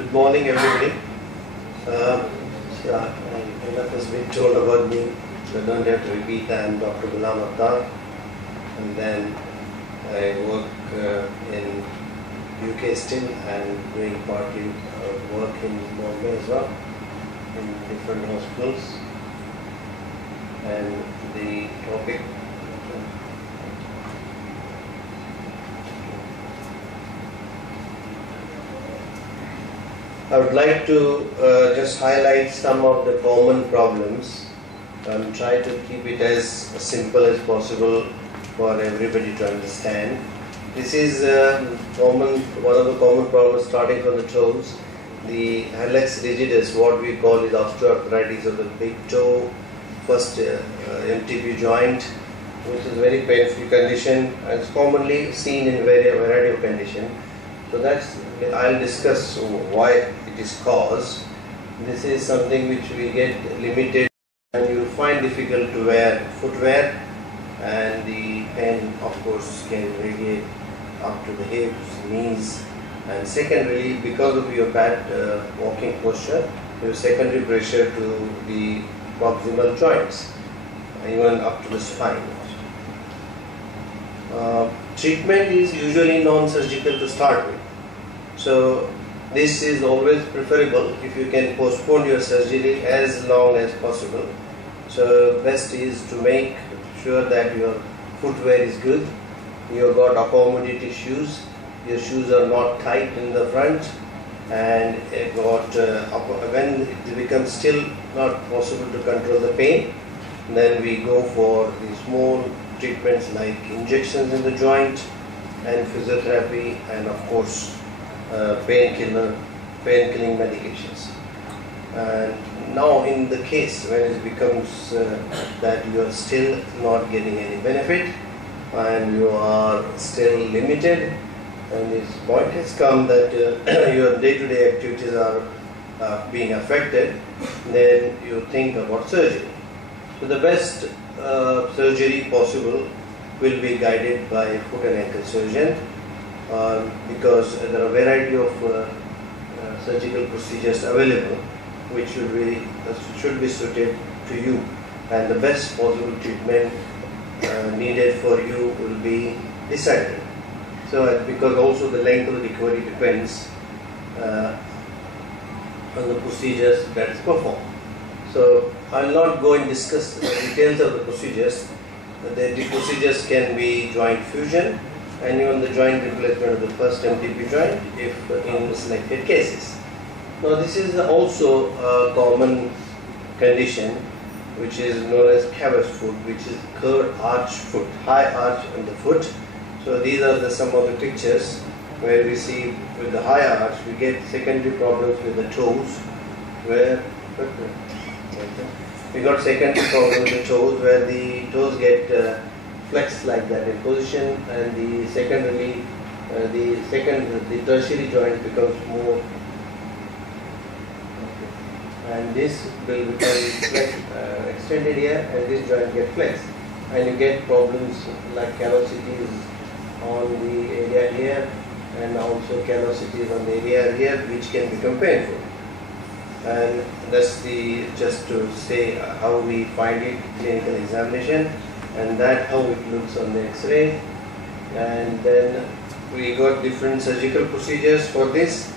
Good morning, everybody. Enough has been told about me, so I don't have to repeat. I am Dr. Gulam Attar, and then I work in UK still and doing partly work in Bombay as well, in different hospitals. And the topic I would like to just highlight some of the common problems and try to keep it as simple as possible for everybody to understand. This is one of the common problems starting from the toes. The Hallux Rigidus, what we call is osteoarthritis of the big toe, first MTP joint, which is a very painful condition and is commonly seen in a variety of conditions. So I'll discuss why it is caused. This is something which we get limited and you find difficult to wear footwear, and the pain of course can radiate up to the hips, knees, and secondarily because of your bad walking posture, you have secondary pressure to the proximal joints, even up to the spine. Treatment is usually non-surgical to start with. So this is always preferable if you can postpone your surgery as long as possible. So best is to make sure that your footwear is good, you have got accommodative shoes, your shoes are not tight in the front, and when it becomes still not possible to control the pain, then we go for the small treatments like injections in the joint and physiotherapy, and of course painkilling medications. And now in the case when it becomes that you are still not getting any benefit and you are still limited, and this point has come that your day-to-day activities are being affected, then you think about surgery. So the best surgery possible will be guided by a foot and ankle surgeon, because there are a variety of surgical procedures available which should be suited to you, and the best possible treatment needed for you will be decided. So because also the length of the recovery depends on the procedures that is performed. So I will not go and discuss the details of the procedures. The procedures can be joint fusion and even the joint replacement of the first MTP joint if in selected cases. Now this is also a common condition which is known as cavus foot, which is curved arch foot, high arch on the foot. So these are some of the pictures where we see with the high arch we get secondary problems with the toes, where we got secondary problems with the toes where the toes get flexed like that in position, and the secondarily the tertiary joint becomes more, and this will become extended here, and this joint get flexed, and you get problems like callosities on the area here and also callosities on the area here, which can become painful. And that's just to say how we find it, clinical examination, and that how it looks on the X-ray. And then we got different surgical procedures for this.